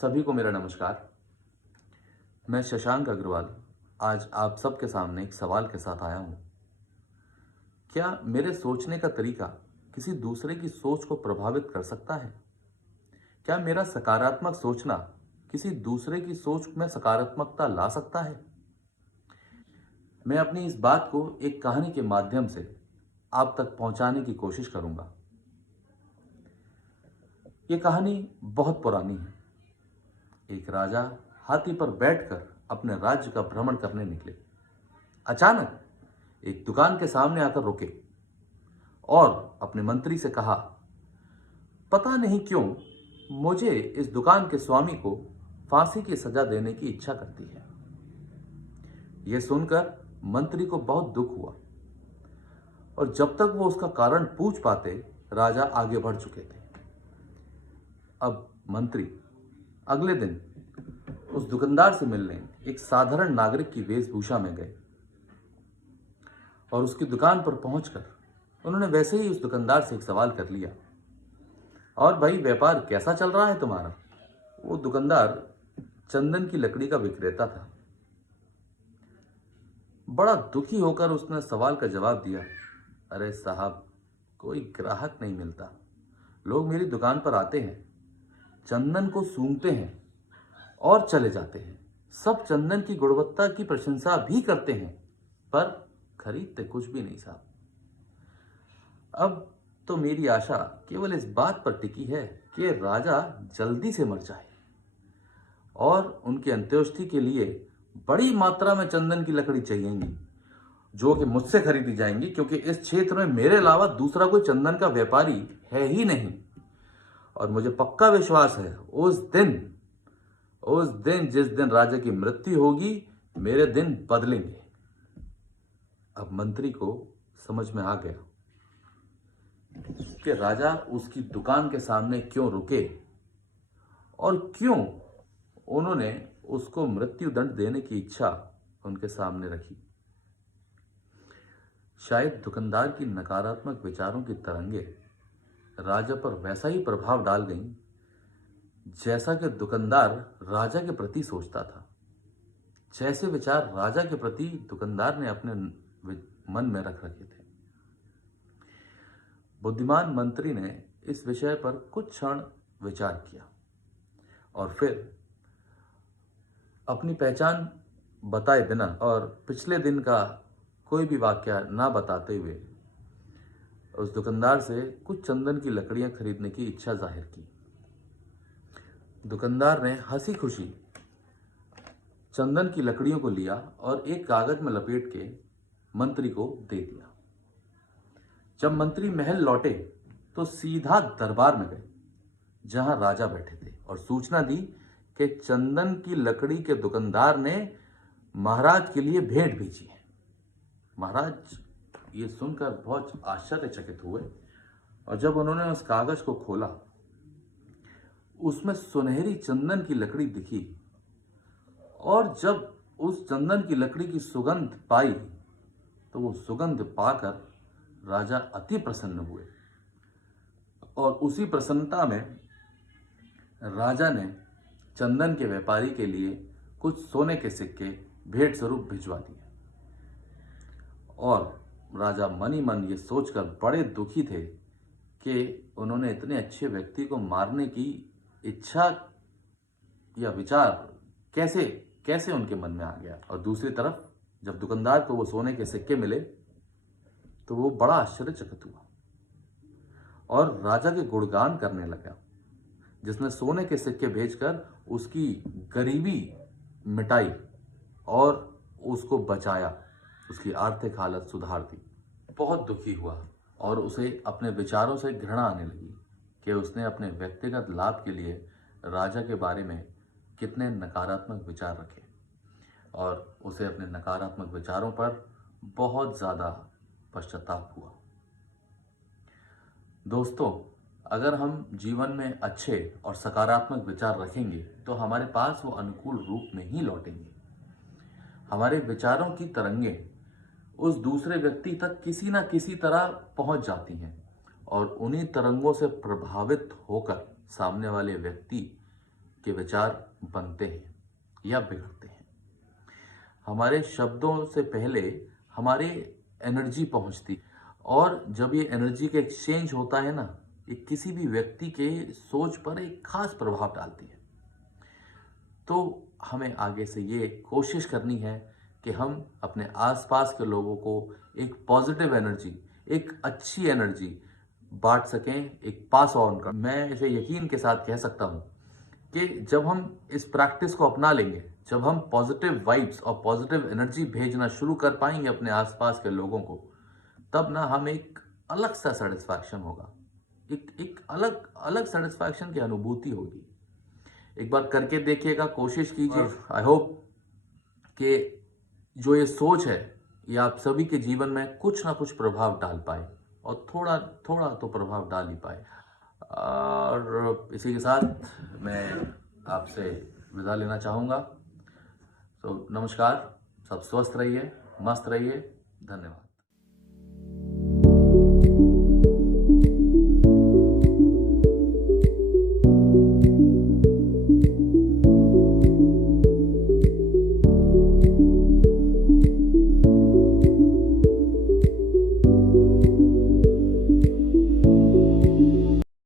सभी को मेरा नमस्कार। मैं शशांक अग्रवाल आज आप सबके सामने एक सवाल के साथ आया हूँ। क्या मेरे सोचने का तरीका किसी दूसरे की सोच को प्रभावित कर सकता है? क्या मेरा सकारात्मक सोचना किसी दूसरे की सोच में सकारात्मकता ला सकता है? मैं अपनी इस बात को एक कहानी के माध्यम से आप तक पहुंचाने की कोशिश करूंगा। ये कहानी बहुत पुरानी है। एक राजा हाथी पर बैठकर अपने राज्य का भ्रमण करने निकले। अचानक एक दुकान के सामने आकर रुके और अपने मंत्री से कहा, पता नहीं क्यों मुझे इस दुकान के स्वामी को फांसी की सजा देने की इच्छा करती है। यह सुनकर मंत्री को बहुत दुख हुआ और जब तक वो उसका कारण पूछ पाते, राजा आगे बढ़ चुके थे। अब मंत्री अगले दिन उस दुकानदार से मिलने एक साधारण नागरिक की वेशभूषा में गए और उसकी दुकान पर पहुंचकर उन्होंने वैसे ही उस दुकानदार से एक सवाल कर लिया, और भाई व्यापार कैसा चल रहा है तुम्हारा? वो दुकानदार चंदन की लकड़ी का विक्रेता था। बड़ा दुखी होकर उसने सवाल का जवाब दिया, अरे साहब, कोई ग्राहक नहीं मिलता। लोग मेरी दुकान पर आते हैं, चंदन को सूंघते हैं और चले जाते हैं। सब चंदन की गुणवत्ता की प्रशंसा भी करते हैं, पर खरीदते कुछ भी नहीं साहब। अब तो मेरी आशा केवल इस बात पर टिकी है कि राजा जल्दी से मर जाए और उनकी अंत्येष्टि के लिए बड़ी मात्रा में चंदन की लकड़ी चाहिएगी, जो कि मुझसे खरीदी जाएंगी, क्योंकि इस क्षेत्र में मेरे अलावा दूसरा कोई चंदन का व्यापारी है ही नहीं। और मुझे पक्का विश्वास है उस दिन जिस दिन राजा की मृत्यु होगी, मेरे दिन बदलेंगे। अब मंत्री को समझ में आ गया कि राजा उसकी दुकान के सामने क्यों रुके और क्यों उन्होंने उसको मृत्यु दंड देने की इच्छा उनके सामने रखी। शायद दुकानदार की नकारात्मक विचारों की तरंगे राजा पर वैसा ही प्रभाव डाल गईं जैसा कि दुकानदार राजा के प्रति सोचता था। जैसे विचार राजा के प्रति दुकानदार ने अपने मन में रख रखे थे। बुद्धिमान मंत्री ने इस विषय पर कुछ क्षण विचार किया और फिर अपनी पहचान बताए बिना और पिछले दिन का कोई भी वाकया ना बताते हुए उस दुकानदार से कुछ चंदन की लकड़ियां खरीदने की इच्छा जाहिर की। दुकानदार ने हंसी खुशी चंदन की लकड़ियों को लिया और एक कागज में लपेट के मंत्री को दे दिया। जब मंत्री महल लौटे तो सीधा दरबार में गए जहां राजा बैठे थे और सूचना दी कि चंदन की लकड़ी के दुकानदार ने महाराज के लिए भेंट भेजी है। महाराज ये सुनकर बहुत आश्चर्यचकित हुए और जब उन्होंने उस कागज को खोला, उसमें सुनहरी चंदन की लकड़ी दिखी और जब उस चंदन की लकड़ी की सुगंध पाई तो वो सुगंध पाकर राजा अति प्रसन्न हुए और उसी प्रसन्नता में राजा ने चंदन के व्यापारी के लिए कुछ सोने के सिक्के भेंट स्वरूप भिजवा दिए। और राजा मन ही मन ये सोचकर बड़े दुखी थे कि उन्होंने इतने अच्छे व्यक्ति को मारने की इच्छा या विचार कैसे कैसे उनके मन में आ गया। और दूसरी तरफ जब दुकानदार को वो सोने के सिक्के मिले तो वो बड़ा आश्चर्यचकित हुआ और राजा के गुणगान करने लगा, जिसने सोने के सिक्के भेजकर उसकी गरीबी मिटाई और उसको बचाया, उसकी आर्थिक हालत सुधार दी। बहुत दुखी हुआ और उसे अपने विचारों से घृणा आने लगी कि उसने अपने व्यक्तिगत लाभ के लिए राजा के बारे में कितने नकारात्मक विचार रखे और उसे अपने नकारात्मक विचारों पर बहुत ज़्यादा पश्चाताप हुआ। दोस्तों, अगर हम जीवन में अच्छे और सकारात्मक विचार रखेंगे तो हमारे पास वो अनुकूल रूप में ही लौटेंगे। हमारे विचारों की तरंगे उस दूसरे व्यक्ति तक किसी ना किसी तरह पहुंच जाती हैं और उन्हीं तरंगों से प्रभावित होकर सामने वाले व्यक्ति के विचार बनते हैं या बिगड़ते हैं। हमारे शब्दों से पहले हमारे एनर्जी पहुंचती, और जब ये एनर्जी का एक्सचेंज होता है ना, ये किसी भी व्यक्ति के सोच पर एक खास प्रभाव डालती है। तो हमें आगे से ये कोशिश करनी है कि हम अपने आसपास के लोगों को एक पॉजिटिव एनर्जी, एक अच्छी एनर्जी बांट सकें, एक पास ऑन कर। मैं इसे यकीन के साथ कह सकता हूँ कि जब हम इस प्रैक्टिस को अपना लेंगे, जब हम पॉजिटिव वाइब्स और पॉजिटिव एनर्जी भेजना शुरू कर पाएंगे अपने आसपास के लोगों को, तब ना हम एक अलग सा सेटिस्फैक्शन होगा, एक अलग अलग सेटिस्फैक्शन की अनुभूति होगी। एक बार करके देखिएगा, कोशिश कीजिए। आई होप कि जो ये सोच है ये आप सभी के जीवन में कुछ ना कुछ प्रभाव डाल पाए, और थोड़ा थोड़ा तो प्रभाव डाल ही पाए। और इसी के साथ मैं आपसे विदा लेना चाहूँगा। तो नमस्कार, सब स्वस्थ रहिए, मस्त रहिए, धन्यवाद।